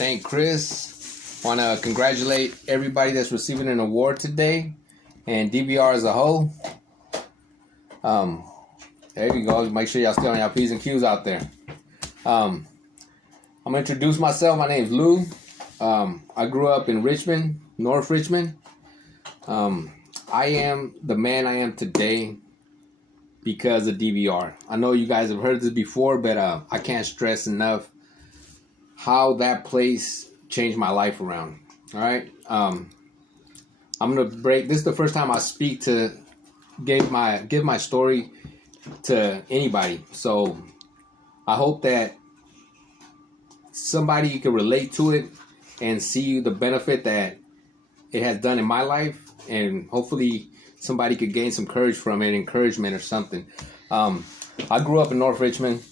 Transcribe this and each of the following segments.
thank Chris. Want to congratulate everybody that's receiving an award today, and DVR as a whole. There you go. Make sure y'all stay on your P's and Q's out there. I'm gonna introduce myself. My name's Lou. I grew up in Richmond, North Richmond. I am the man I am today because of DVR. I know you guys have heard this before, but I can't stress enough how that place changed my life around. All right. I'm gonna break. This is the first time I speak to give my story to anybody. So I hope that somebody can relate to it and see the benefit that it has done in my life, and hopefully somebody could gain some courage from it, encouragement or something. I grew up in North Richmond.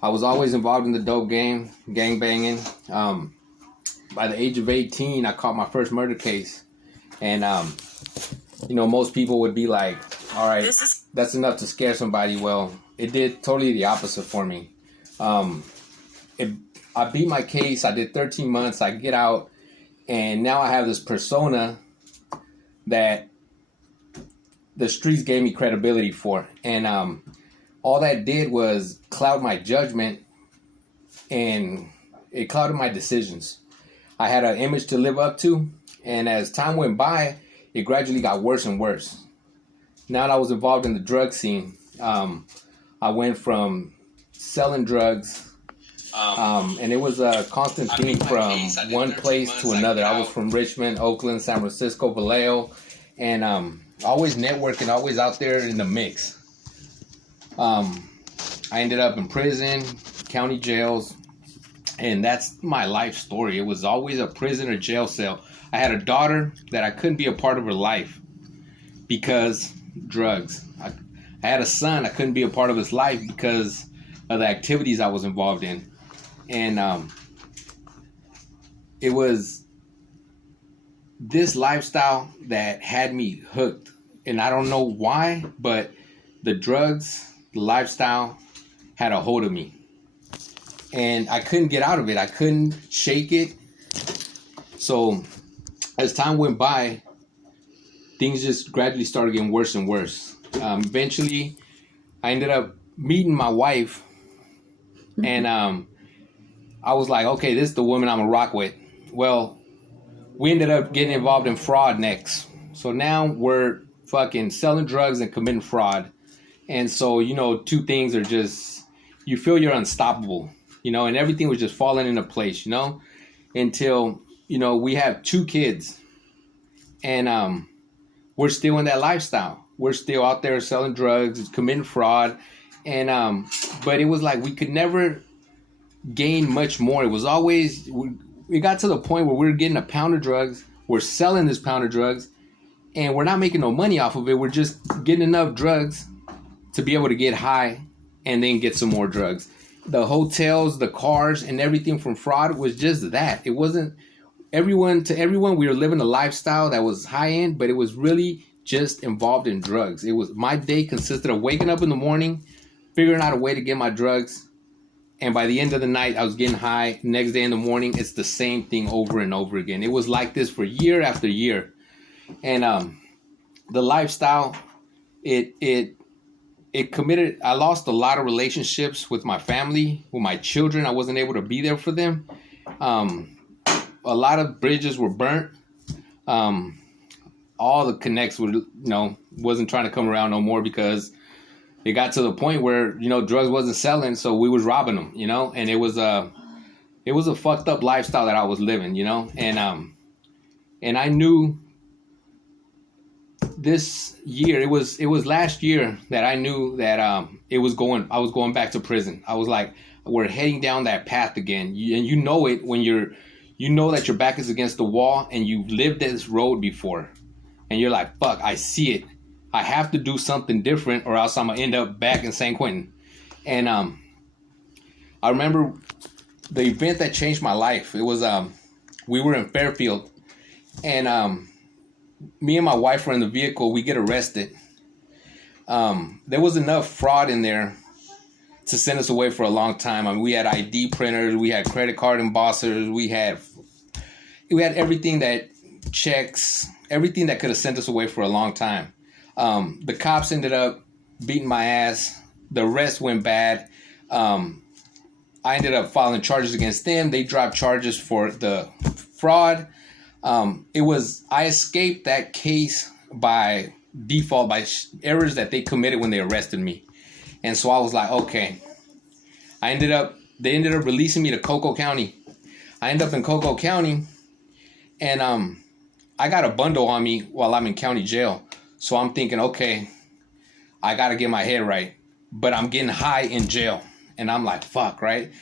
I was always involved in the dope game, gang banging. By the age of 18, I caught my first murder case. And, most people would be like, all right, that's enough to scare somebody. Well, it did totally the opposite for me. I beat my case. I did 13 months. I get out. And now I have this persona that the streets gave me credibility for. And all that did was cloud my judgment, and it clouded my decisions. I had an image to live up to, and as time went by, it gradually got worse and worse. Now that I was involved in the drug scene, I went from selling drugs, and it was a constant theme from one place to another. I was from Richmond, Oakland, San Francisco, Vallejo, and always networking, always out there in the mix. I ended up in prison, county jails, and that's my life story. It was always a prison or jail cell. I had a daughter that I couldn't be a part of her life because drugs. I had a son I couldn't be a part of his life because of the activities I was involved in. And it was this lifestyle that had me hooked. And I don't know why, but the drugs, the lifestyle had a hold of me. And I couldn't get out of it. I couldn't shake it. So as time went by, things just gradually started getting worse and worse. Eventually, I ended up meeting my wife. And I was like, okay, this is the woman I'm going to rock with. Well, we ended up getting involved in fraud next. So now we're fucking selling drugs and committing fraud. And so, two things are just, you feel you're unstoppable, and everything was just falling into place, until, we have 2 kids, and we're still in that lifestyle. We're still out there selling drugs, committing fraud. And, but it was like, we could never gain much more. It was always, we got to the point where we were getting a pound of drugs. We're selling this pound of drugs, and we're not making no money off of it. We're just getting enough drugs to be able to get high and then get some more drugs. The hotels, the cars, and everything from fraud was just that. It wasn't everyone. We were living a lifestyle that was high end, but it was really just involved in drugs. It was, my day consisted of waking up in the morning, figuring out a way to get my drugs, and by the end of the night, I was getting high. Next day in the morning, it's the same thing over and over again. It was like this for year after year. And the lifestyle, it committed. I lost a lot of relationships with my family, with my children. I wasn't able to be there for them. A lot of bridges were burnt. All the connects were, wasn't trying to come around no more because it got to the point where, drugs wasn't selling. So we was robbing them, and it was a fucked up lifestyle that I was living, and I knew this year, it was last year that I knew that I was going back to prison. I was like, we're heading down that path again. And you know it when that your back is against the wall and you've lived this road before. And you're like, fuck, I see it. I have to do something different or else I'm going to end up back in San Quentin. And I remember the event that changed my life. It was, we were in Fairfield, and me and my wife were in the vehicle. We get arrested. There was enough fraud in there to send us away for a long time. I mean, we had ID printers, we had credit card embossers, we had everything that checks, everything that could have sent us away for a long time. The cops ended up beating my ass. The rest went bad. I ended up filing charges against them. They dropped charges for the fraud. I escaped that case by default, by errors that they committed when they arrested me. And so I was like, okay. They ended up releasing me to Coco County. I ended up in Coco County, and I got a bundle on me while I'm in county jail. So I'm thinking, okay, I got to get my head right. But I'm getting high in jail. And I'm like, fuck, right?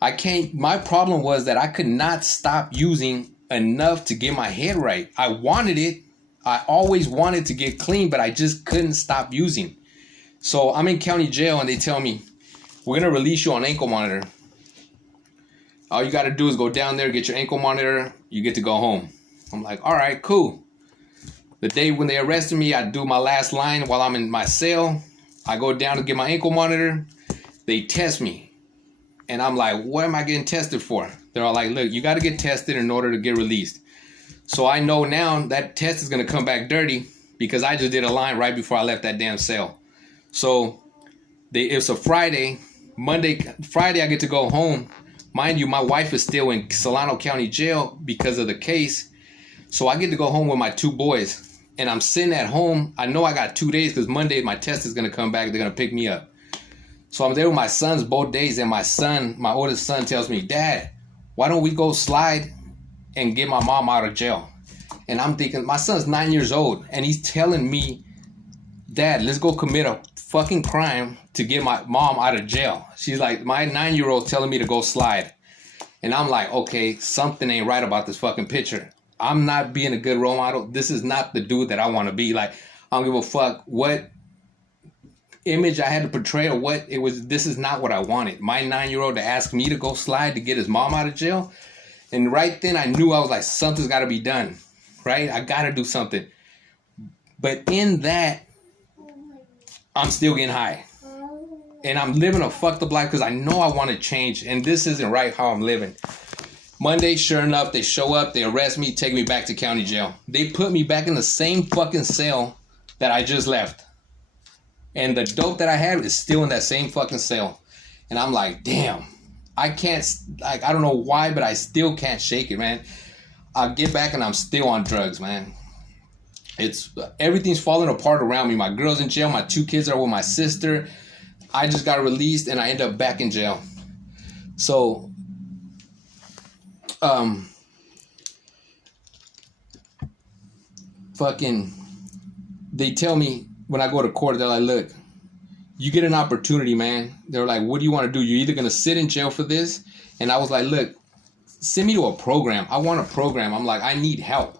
My problem was that I could not stop using enough to get my head right. I wanted it. I always wanted to get clean, but I just couldn't stop using. So I'm in county jail, and they tell me, we're going to release you on ankle monitor. All you got to do is go down there, get your ankle monitor. You get to go home. I'm like, all right, cool. The day when they arrested me, I do my last line while I'm in my cell. I go down to get my ankle monitor. They test me. And I'm like, what am I getting tested for? They're all like, look, you got to get tested in order to get released. So I know now that test is going to come back dirty because I just did a line right before I left that damn cell. So it's a Friday. Friday I get to go home. Mind you, my wife is still in Solano County Jail because of the case. So I get to go home with my 2 boys. And I'm sitting at home. I know I got 2 days because Monday my test is going to come back. They're going to pick me up. So I'm there with my sons both days. And my oldest son tells me, Dad, why don't we go slide and get my mom out of jail? And I'm thinking, my son's 9 years old. And he's telling me, Dad, let's go commit a fucking crime to get my mom out of jail. She's like, my 9-year-old telling me to go slide. And I'm like, okay, something ain't right about this fucking picture. I'm not being a good role model. This is not the dude that I want to be. Like, I don't give a fuck what image I had to portray or what it was. This is not what I wanted. My 9-year-old to ask me to go slide to get his mom out of jail. And right then I knew, I was like, something's got to be done. Right? I got to do something. But in that, I'm still getting high. And I'm living a fucked up life because I know I want to change. And this isn't right how I'm living. Monday, sure enough, they show up, they arrest me, take me back to county jail. They put me back in the same fucking cell that I just left. And the dope that I had is still in that same fucking cell. And I'm like, damn, I can't, like, I don't know why, but I still can't shake it, man. I get back and I'm still on drugs, man. Everything's falling apart around me. My girl's in jail, my 2 kids are with my sister. I just got released and I end up back in jail. So, they tell me when I go to court, they're like, look, you get an opportunity, man. They're like, what do you want to do? You're either going to sit in jail for this. And I was like, look, send me to a program. I want a program. I'm like, I need help.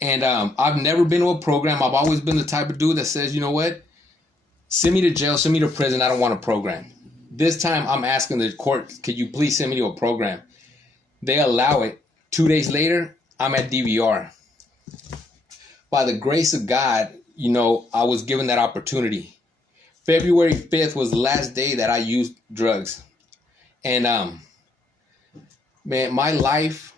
And I've never been to a program. I've always been the type of dude that says, you know what? Send me to jail, send me to prison. I don't want a program. This time I'm asking the court, could you please send me to a program? They allow it. 2 days later, I'm at DVR. By the grace of God, you know, I was given that opportunity. February 5th was the last day that I used drugs. And, man, my life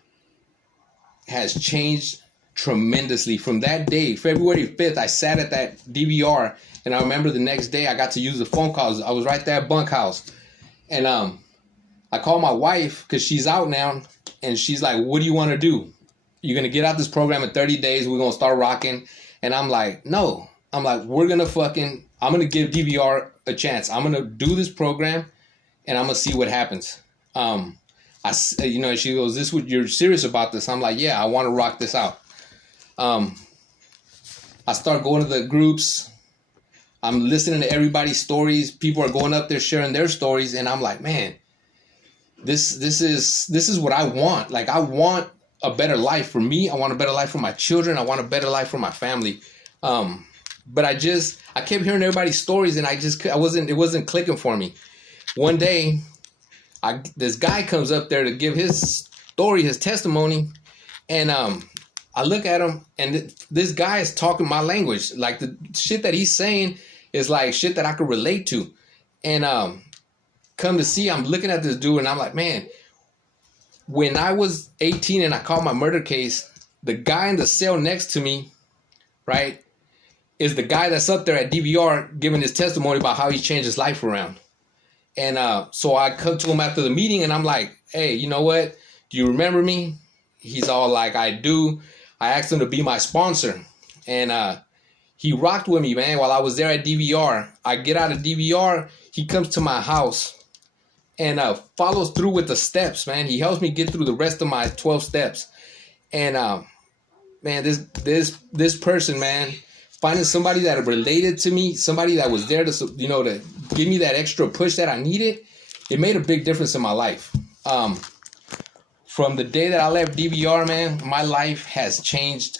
has changed tremendously. From that day, February 5th, I sat at that DVR, and I remember the next day I got to use the phone calls. I was right there at bunkhouse. And I called my wife because she's out now, and she's like, what do you want to do? You're going to get out this program in 30 days. We're going to start rocking. And I'm like, no. I'm like, I'm going to give DVR a chance. I'm going to do this program, and I'm going to see what happens. She goes, "This what you're serious about this?" I'm like, "Yeah, I want to rock this out." I start going to the groups. I'm listening to everybody's stories. People are going up there sharing their stories, and I'm like, man, this is what I want. Like, I want a better life for me. I want a better life for my children. I want a better life for my family. But I kept hearing everybody's stories, and it wasn't clicking for me. One day, this guy comes up there to give his story, his testimony, and I look at him, and this guy is talking my language. Like, the shit that he's saying is like shit that I could relate to. And come to see, I'm looking at this dude and I'm like, man, when I was 18 and I called my murder case, the guy in the cell next to me, right, is the guy that's up there at DVR giving his testimony about how he changed his life around. And so I come to him after the meeting and I'm like, hey, you know what? Do you remember me? He's all like, I do. I asked him to be my sponsor. And he rocked with me, man, while I was there at DVR. I get out of DVR. He comes to my house and follows through with the steps, man. He helps me get through the rest of my 12 steps. And, man, this person, man, finding somebody that related to me, somebody that was there to, you know, to give me that extra push that I needed, it made a big difference in my life. From the day that I left DVR, man, my life has changed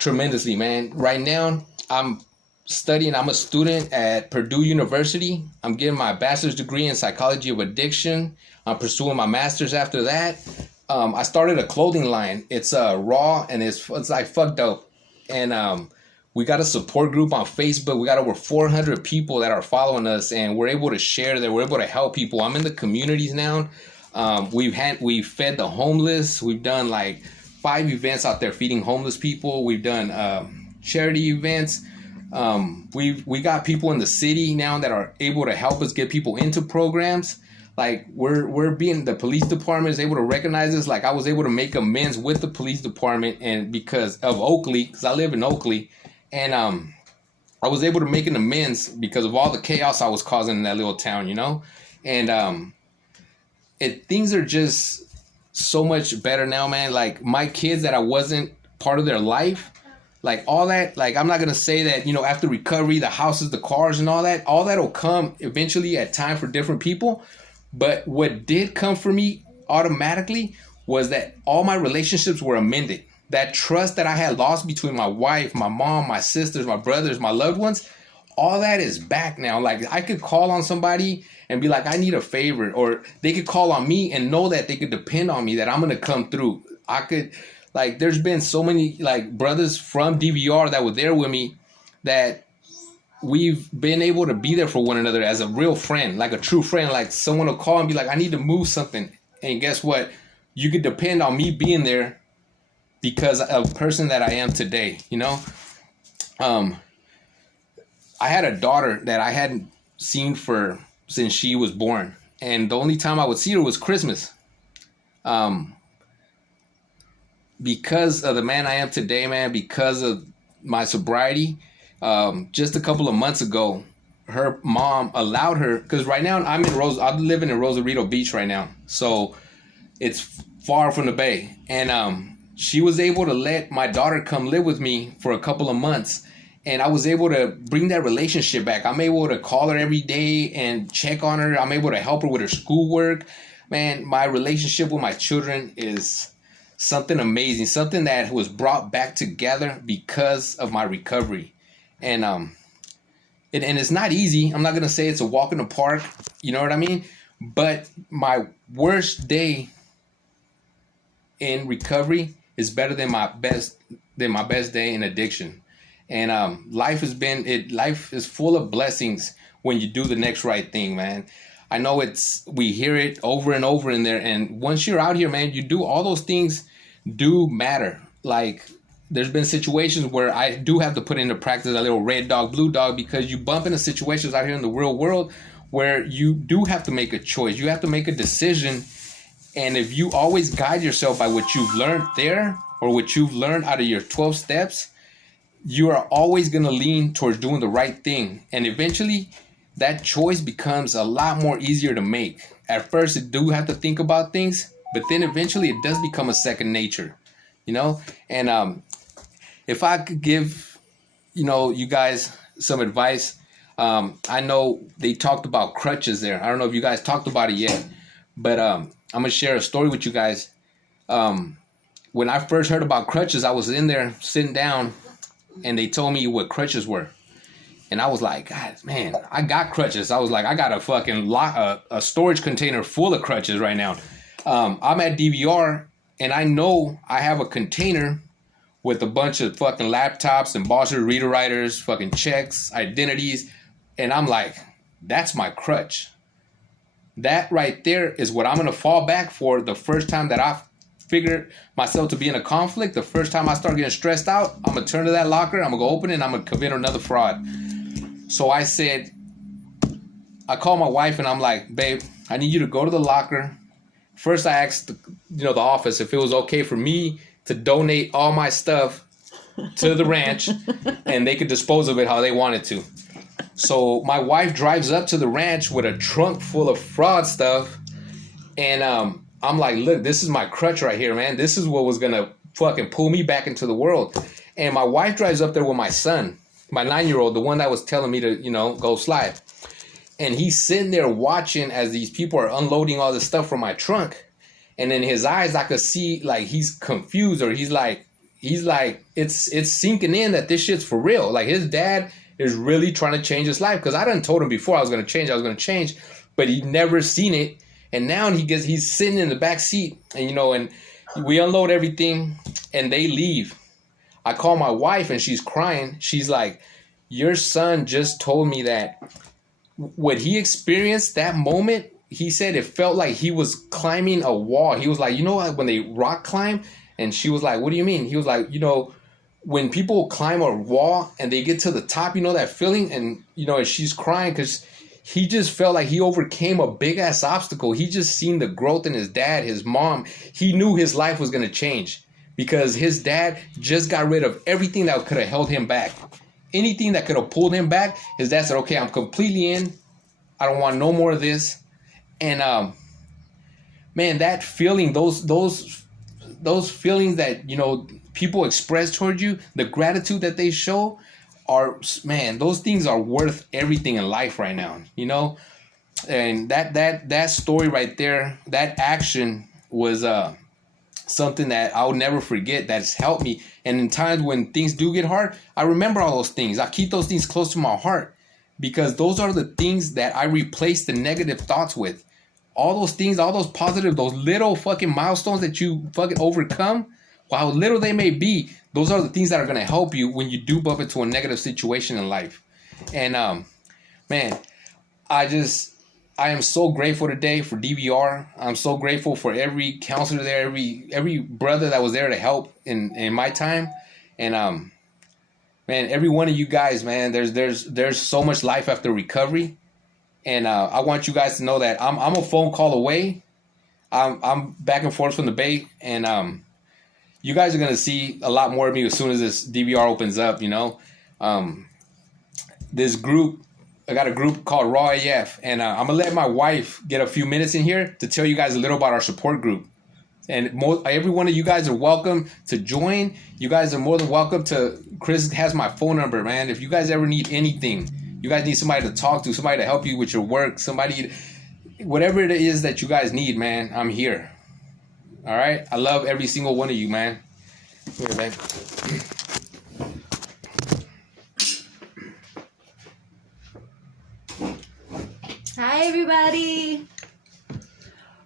tremendously, man. Right now, I'm studying. I'm a student at Purdue University. I'm getting my bachelor's degree in psychology of addiction. I'm pursuing my master's after that. I started a clothing line. It's raw and it's like fucked up. And we got a support group on Facebook. We got over 400 people that are following us, and we're able to share that. We're able to help people. I'm in the communities now. We've fed the homeless. We've done like 5 events out there feeding homeless people. We've done charity events. We got people in the city now that are able to help us get people into programs. Like we're being, the police department is able to recognize us. Like I was able to make amends with the police department, and because of Oakley, because I live in Oakley, and I was able to make an amends because of all the chaos I was causing in that little town, you know. And things are just so much better now, man. Like my kids that I wasn't part of their life, like all that, like I'm not gonna say that, you know, after recovery, the houses, the cars, and all that'll come eventually at time for different people. But what did come for me automatically was that all my relationships were amended. That trust that I had lost between my wife, my mom, my sisters, my brothers, my loved ones, all that is back now. Like I could call on somebody and be like, I need a favor, or they could call on me and know that they could depend on me, that I'm going to come through. I could, like, there's been so many like brothers from DVR that were there with me that we've been able to be there for one another as a real friend, like a true friend. Like someone will call and be like, I need to move something. And guess what? You could depend on me being there because of the person that I am today, you know? I had a daughter that I hadn't seen since she was born. And the only time I would see her was Christmas. Because of the man I am today, man, because of my sobriety, just a couple of months ago, her mom allowed her, because right now I'm living in Rosarito Beach right now, so it's far from the bay, and she was able to let my daughter come live with me for a couple of months, and I was able to bring that relationship back. I'm able to call her every day and check on her. I'm able to help her with her schoolwork. Man, my relationship with my children is something amazing, something that was brought back together because of my recovery. And it's not easy. I'm not going to say it's a walk in the park. You know what I mean? But my worst day in recovery is better than my best day in addiction. And life is full of blessings when you do the next right thing, man. I know we hear it over and over in there. And once you're out here, man, you do all those things do matter. Like, there's been situations where I do have to put into practice a little red dog, blue dog, because you bump into situations out here in the real world where you do have to make a choice. You have to make a decision. And if you always guide yourself by what you've learned there or what you've learned out of your 12 steps, you are always going to lean towards doing the right thing. And eventually that choice becomes a lot more easier to make. At first, you do have to think about things, but then eventually it does become a second nature, you know? And if I could give, you know, you guys some advice, I know they talked about crutches there. I don't know if you guys talked about it yet, but I'm going to share a story with you guys. When I first heard about crutches, I was in there sitting down and they told me what crutches were. And I was like, God, man, I got crutches. I was like, I got a fucking a storage container full of crutches right now. I'm at DVR and I know I have a container with a bunch of fucking laptops, embossers, reader writers, fucking checks, identities. And I'm like, That's my crutch. That right there is what I'm going to fall back for the first time that I figured myself to be in a conflict. The first time I start getting stressed out, I'm going to turn to that locker, I'm going to go open it, and I'm going to commit another fraud. So I called my wife and I'm like, babe, I need you to go to the locker. First I asked the office if it was okay for me to donate all my stuff to the ranch and they could dispose of it how they wanted to. So my wife drives up to the ranch with a trunk full of fraud stuff, and I'm like, look, this is my crutch right here, man. This is what was gonna fucking pull me back into the world. And my wife drives up there with my son, my 9-year-old, the one that was telling me to, go slide. And he's sitting there watching as these people are unloading all this stuff from my trunk. And in his eyes, I could see like he's confused, or he's like, it's sinking in that this shit's for real. Like his dad is really trying to change his life. Because I done told him before I was going to change, but he'd never seen it. And now he's sitting in the back seat, and and we unload everything and they leave. I call my wife and she's crying. She's like, your son just told me that what he experienced that moment, he said it felt like he was climbing a wall. He was like, when they rock climb? And she was like, what do you mean? He was like, when people climb a wall and they get to the top, that feeling? And, and she's crying because he just felt like he overcame a big ass obstacle. He just seen the growth in his dad, his mom. He knew his life was going to change because his dad just got rid of everything that could have held him back. Anything that could have pulled him back, his dad said, okay, I'm completely in. I don't want no more of this. And, man, that feeling, those feelings that, people express towards you, the gratitude that they show are, man, those things are worth everything in life right now, and that story right there, that action was, something that I'll never forget, that has helped me. And in times when things do get hard, I remember all those things. I keep those things close to my heart because those are the things that I replace the negative thoughts with. All those things, all those positive, those little fucking milestones that you fucking overcome, how little they may be, those are the things that are going to help you when you do bump into a negative situation in life. And, man, I am so grateful today for DVR. I'm so grateful for every counselor there, every brother that was there to help in my time. And man, every one of you guys, man, there's so much life after recovery. And I want you guys to know that I'm a phone call away. I'm back and forth from the Bay, and you guys are gonna see a lot more of me as soon as this DVR opens up. This group. I got a group called Raw AF, and I'm going to let my wife get a few minutes in here to tell you guys a little about our support group. And every one of you guys are welcome to join. You guys are more than welcome to. Chris has my phone number, man. If you guys ever need anything, you guys need somebody to talk to, somebody to help you with your work, somebody, whatever it is that you guys need, man, I'm here. All right? I love every single one of you, man. Here, man. Hi, everybody.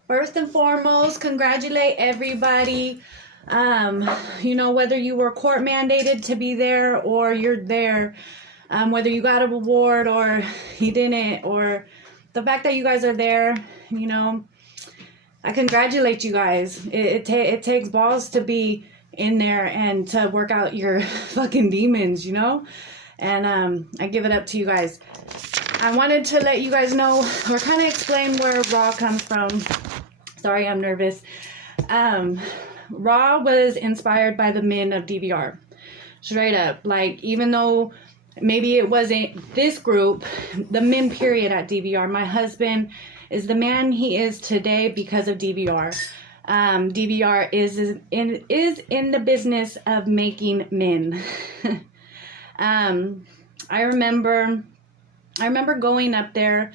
First and foremost, congratulate everybody. Whether you were court mandated to be there or you're there, whether you got a reward or you didn't, or the fact that you guys are there, I congratulate you guys. It takes balls to be in there and to work out your fucking demons, and I give it up to you guys. I wanted to let you guys know or kind of explain where Raw comes from. Sorry, I'm nervous. Raw was inspired by the men of DVR. Straight up. Like, even though maybe it wasn't this group, the men period at DVR. My husband is the man he is today because of DVR. DVR is in the business of making men. I remember going up there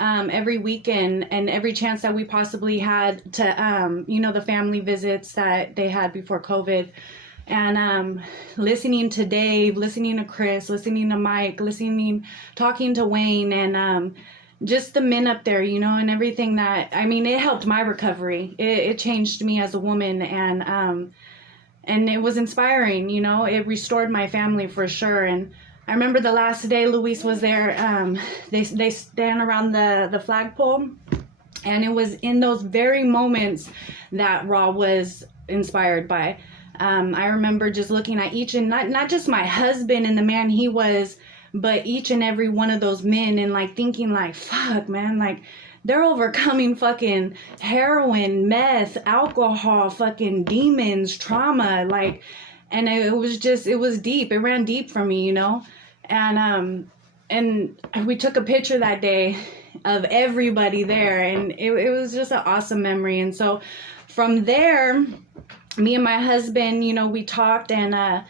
every weekend and every chance that we possibly had to, the family visits that they had before COVID. And listening to Dave, listening to Chris, listening to Mike, talking to Wayne, and just the men up there, and everything that, it helped my recovery. It changed me as a woman, and it was inspiring, it restored my family for sure. And I remember the last day Luis was there, they stand around the flagpole, and it was in those very moments that Raw was inspired by. I remember just looking at each, and not just my husband and the man he was, but each and every one of those men, and like thinking like, fuck, man, like they're overcoming fucking heroin, meth, alcohol, fucking demons, trauma, like, and it was deep. It ran deep for me, you know? And we took a picture that day of everybody there, and it was just an awesome memory. And so from there, me and my husband, you know, we talked, and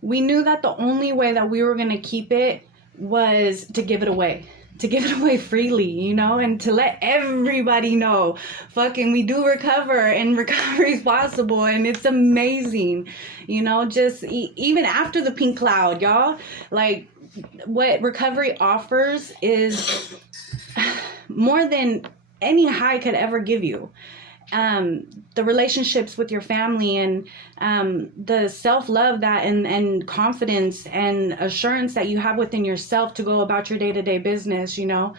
we knew that the only way that we were going to keep it was to give it away. To give it away freely, you know, and to let everybody know, fucking, we do recover, and recovery is possible, and it's amazing, you know, just even after the pink cloud, y'all, like, what recovery offers is more than any high could ever give you. The relationships with your family, and the self-love that and confidence and assurance that you have within yourself to go about your day-to-day business, you know,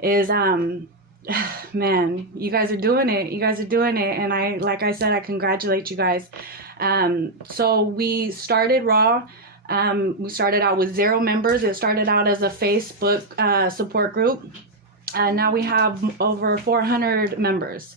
is man, you guys are doing it. And like I said, I congratulate you guys. So we started Raw. We started out with 0 members. It started out as a Facebook support group. Now we have over 400 members.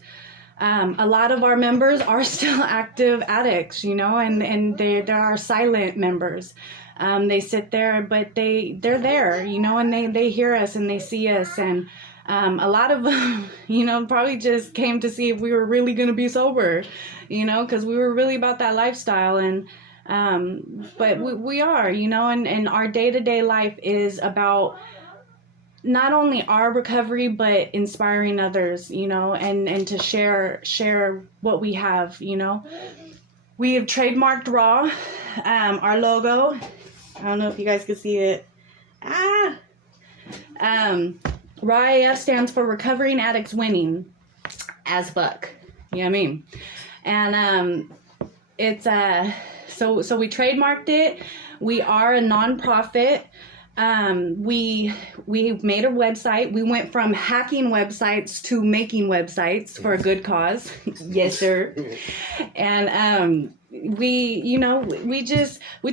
A lot of our members are still active addicts, you know, and there are silent members. They sit there, but they're there, you know, and they hear us and they see us. And a lot of them, you know, probably just came to see if we were really going to be sober, you know, because we were really about that lifestyle. And but we are, you know, and our day-to-day life is about not only our recovery, but inspiring others, you know, and to share what we have, you know. We have trademarked Raw, our logo. I don't know if you guys can see it. Raw AF stands for Recovering Addicts Winning as fuck. You know what I mean? And it's so we trademarked it. We are a nonprofit. We made a website. We went from hacking websites to making websites for a good cause. Yes, sir. And we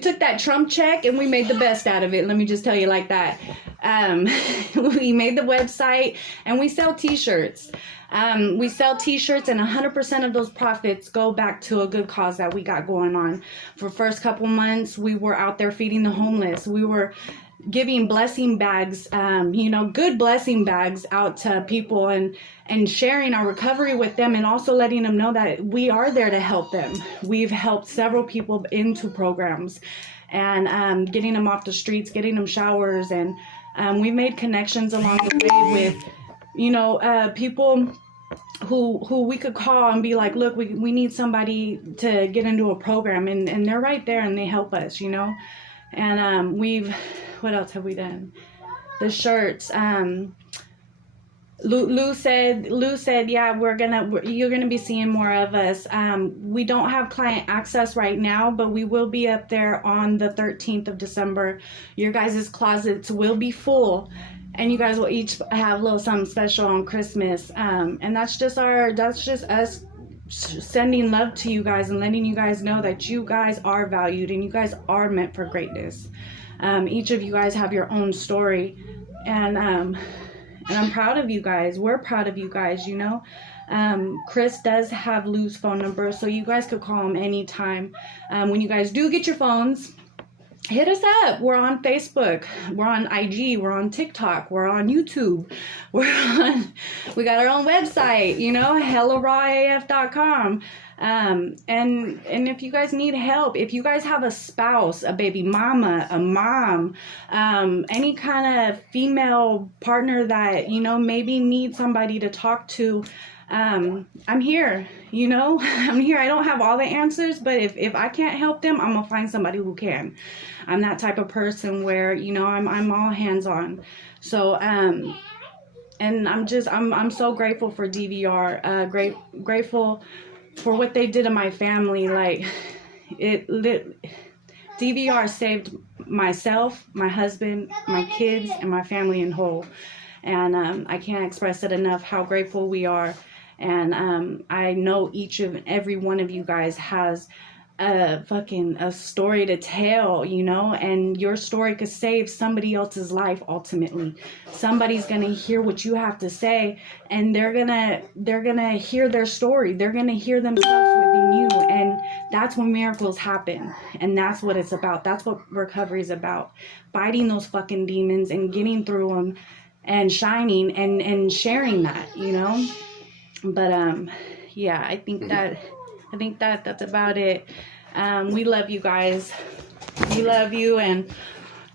took that Trump check and we made the best out of it. Let me just tell you like that. We made the website, and we sell t-shirts. We sell t-shirts, and 100% of those profits go back to a good cause that we got going on. For the first couple months, we were out there feeding the homeless. We were giving blessing bags, good blessing bags out to people, and sharing our recovery with them, and also letting them know that we are there to help them. We've helped several people into programs, and getting them off the streets, getting them showers, and we've made connections along the way with, people who we could call and be like, look, we need somebody to get into a program, and they're right there and they help us, you know. And what else have we done? The shirts. Lou said, yeah, you're gonna be seeing more of us. We don't have client access right now, but we will be up there on the 13th of December. Your guys' closets will be full, and you guys will each have a little something special on Christmas. And that's just us sending love to you guys and letting you guys know that you guys are valued and you guys are meant for greatness. Each of you guys have your own story, and I'm proud of you guys. We're proud of you guys, you know. Chris does have Lou's phone number, so you guys could call him anytime. When you guys do get your phones, hit us up. We're on Facebook, we're on IG, we're on TikTok, we're on YouTube, we got our own website, you know, hellorawaf.com. And if you guys need help, if you guys have a spouse, a baby mama, a mom, any kind of female partner that, you know, maybe needs somebody to talk to, I'm here, you know. I'm here. I don't have all the answers, but if I can't help them, I'm gonna find somebody who can. I'm that type of person where, you know, I'm all hands on. So, and I'm so grateful for DVR, grateful for what they did to my family. Like, DVR saved myself, my husband, my kids, and my family in whole. And I can't express it enough how grateful we are. And I know each and every one of you guys has a story to tell, you know, and your story could save somebody else's life. Ultimately, somebody's gonna hear what you have to say, and they're gonna hear their story. They're gonna hear themselves within you, and that's when miracles happen. And that's what it's about. That's what recovery is about: fighting those fucking demons and getting through them and shining and sharing that, you know. But yeah, I think that's about it. We love you guys. We love you, and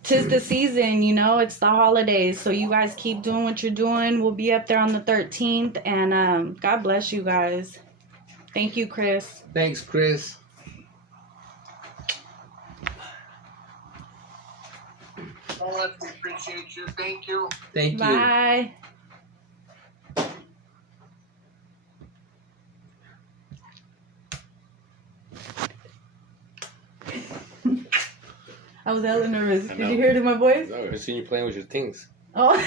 'tis the season, you know, it's the holidays. So you guys keep doing what you're doing. We'll be up there on the 13th, and God bless you guys. Thank you, Chris. Thanks, Chris. Oh, we appreciate you. Thank you. Thank you. Bye. I was hella nervous. Did you hear it in my voice? No, I've seen you playing with your things. Oh.